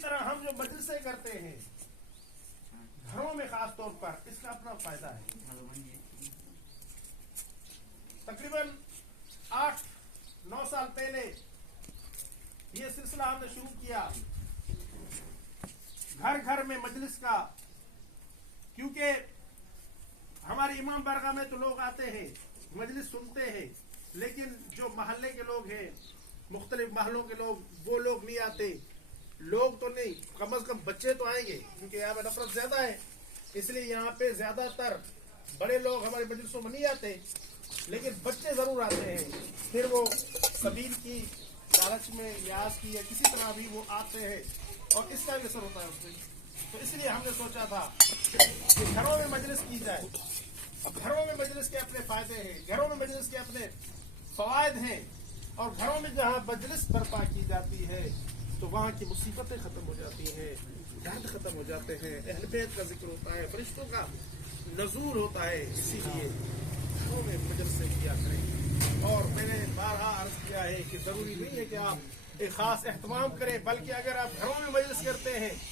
طرح ہم جو مجلسیں کرتے ہیں گھروں میں خاص طور پر، اس کا اپنا فائدہ ہے۔ تقریباً 8-9 سال پہلے یہ سلسلہ ہم نے شروع کیا گھر گھر میں مجلس کا، کیونکہ ہمارے امام بارگاہ میں تو لوگ آتے ہیں، مجلس سنتے ہیں، لیکن جو محلے کے لوگ ہیں، مختلف محلوں کے لوگ، وہ لوگ نہیں آتے۔ لوگ تو نہیں، کم از کم بچے تو آئیں گے، کیونکہ یہاں پہ نفرت زیادہ ہے، اس لیے یہاں پہ زیادہ تر بڑے لوگ ہمارے مجلسوں میں نہیں آتے، لیکن بچے ضرور آتے ہیں۔ پھر وہ سبیل کی لالچ میں، یاس کی یا کسی طرح بھی وہ آتے ہیں اور اس کا بھی اثر ہوتا ہے اس میں۔ تو اس لیے ہم نے سوچا تھا کہ گھروں میں مجلس کی جائے۔ گھروں میں مجلس کے اپنے فائدے ہیں، گھروں میں مجلس کے اپنے فوائد ہیں، اور گھروں میں جہاں مجلس برپا کی جاتی ہے تو وہاں کی مصیبتیں ختم ہو جاتی ہیں، درد ختم ہو جاتے ہیں، اہل بیت کا ذکر ہوتا ہے، فرشتوں کا نزول ہوتا ہے۔ اسی لیے گھروں میں مجلس کیا کریں۔ اور میں نے بارہا عرض کیا ہے کہ ضروری نہیں ہے کہ آپ ایک خاص اہتمام کریں، بلکہ اگر آپ گھروں میں مجلس کرتے ہیں